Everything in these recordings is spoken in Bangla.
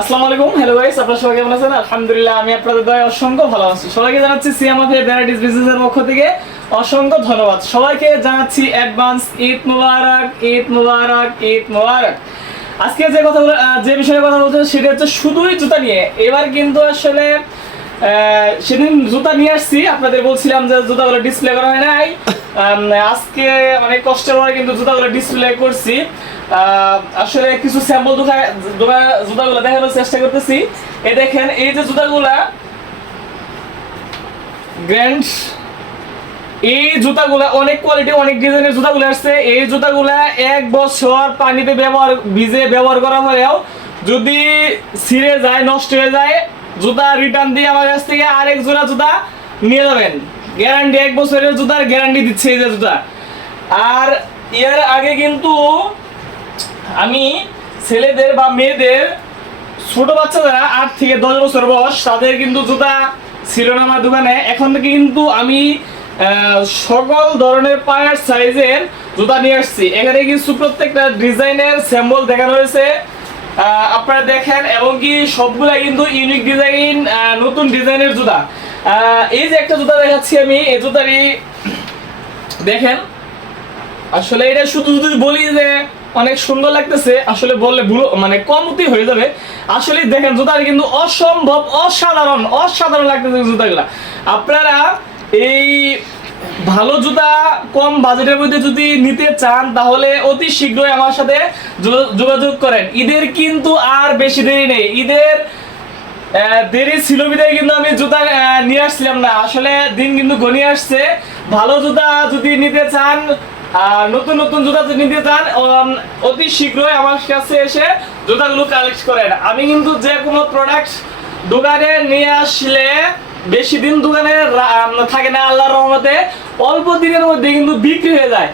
আসসালামু আলাইকুম, হ্যালো গাইস, আপনারা সবাই কেমন আছেন? আলহামদুলিল্লাহ, আমি আপনাদের দয়ায় অসংখ্য ভালো আছি। সবাইকে জানাচ্ছি সিয়াম আফিয়া ভ্যারাইটিস বিজনেসের পক্ষ থেকে অসংখ্য ধন্যবাদ। সবাইকে জানাচ্ছি অ্যাডভান্স ঈদ মুবারক, ঈদ মুবারক, ঈদ মুবারক। আজকে যে বিষয়ে কথা বলতে সেটা হচ্ছে শুধুই জুতা নিয়ে। এবার কিন্তু আসলে সেদিন জুতা নিয়ে আসছি, আপনাদের বলছিলাম যে জুতাগুলো ডিসপ্লে করা হয় নাই। আজকে অনেক কষ্টের পরে কিন্তু জুতাগুলো ডিসপ্লে করছি। আসলে কিছু স্যাম্পল জুতাগুলো দেখানোর চেষ্টা করতেছি। এই দেখেন, এই যে জুতাগুলা গ্র্যান্ড, এই জুতাগুলা অনেক কোয়ালিটি, অনেক ডিজাইনের জুতাগুলো আসছে। এই জুতাগুলা 1 বছর পানিতে ভিজে ব্যবহার করা হলেও যদি ছিঁড়ে যায়, নষ্ট হয়ে যায়, জুতা রিটার্ন দিয়ে আমার কাছ থেকে আরেক জোড়া জুতা নিয়ে যাবেন। গ্যারান্টি, 1 বছরের জুতার গ্যারান্টি দিচ্ছে এই যে জুতা। আর এর আগে কিন্তু আমি ছেলেদের বা মেয়েদের, ছোট বাচ্চা যারা 8 থেকে 10 বছর বয়স, তাদের কিন্তু জুতা ছিল না আমার দোকানে। এখন থেকে কিন্তু আমি সকল ধরনের পায়ের সাইজের জুতা নিয়ে আসছি। এখানে কিছু প্রত্যেকটা ডিজাইনের স্যাম্পল দেখানো হয়েছে, আপনারা দেখেন। এবং কি সবগুলা কিন্তু ইউনিক ডিজাইন, নতুন ডিজাইনের জুতা। এই যে একটা জুতা দেখাচ্ছি আমি, এই জুতাটি দেখেন। আসলে এটা শুধু যদি বলি যে অনেক সুন্দর লাগতেছে, আসলে বললে ভুল, মানে কমতি হয়ে যাবে। আসলে দেখেন, জুতাটা কিন্তু অসম্ভব অসাধারণ লাগতেছে জুতাগুলা। আপনারা এই ভালো জুতা কম বাজেটের মধ্যে যদি নিতে চান, তাহলে অতি শীঘ্রই আমার সাথে যোগাযোগ করেন। ঈদের কিন্তু আর বেশি দেরি নেই। ঈদের দেরি ছিল বিধায় কিন্তু আমি জুতা নিয়ে আসছিলাম না। আসলে দিন কিন্তু ঘনিয়ে আসছে। ভালো জুতা যদি নিতে চান, নতুন নতুন জুতা যদি নিতে চান, অতি শীঘ্রই আমার কাছে এসে জুতাগুলো কালেক্ট করেন। আমি কিন্তু যে কোনো প্রোডাক্ট দোকানে নিয়ে আসলে বেশি দিন দোকানে থাকে না, আল্লাহর রহমতে অল্প দিনের মধ্যে কিন্তু বিক্রি হয়ে যায়।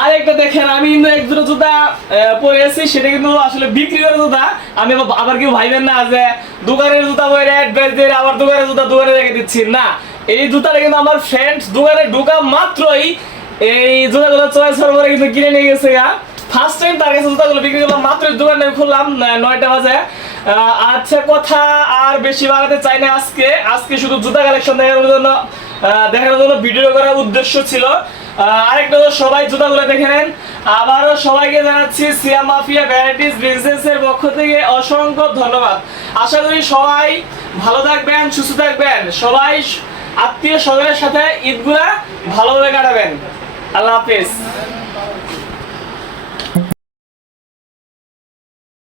আর একটা দেখেন, আমি কিন্তু এক জোড়া জুতা পরে আছি, সেটা কিন্তু আসলে বিক্রি করে জুতা। আমি আবার কেউ ভাইবেন না যে দোকানের জুতা পরে অ্যাডভাইস দিয়ে আবার দোকানের জুতা দোকানে রেখে দিচ্ছি, না। এই জুতাটা কিন্তু আমার ফ্রেন্ড দোকানে ঢোকা মাত্রই এই জুতাগুলো চয়েস করে কিন্তু কিনে নিয়ে গেছে। ফার্স্ট টাইম তার কাছে জুতাগুলো বিক্রি করলাম, মাত্র দোকানে খুললাম 9টা বাজে। আচ্ছা, কথা আর বেশি বাড়াতে চাই না। আজকে শুধু জুতা কালেকশন দেখানোর জন্য ভিডিও করার উদ্দেশ্য ছিল। আরেকটা হলো, সবাই জুতাগুলো দেখে নেন। আবারও সবাইকে জানাচ্ছি সিয়াম মাফিয়া ভ্যারাইটিস বিজনেসের পক্ষ থেকে অসংখ্য ধন্যবাদ। আশা করি সবাই ভালো থাকবেন, সুস্থ থাকবেন, সবাই আত্মীয় স্বজনের সাথে ঈদগুলা ভালোভাবে কাটাবেন। আল্লাহ হাফেজ।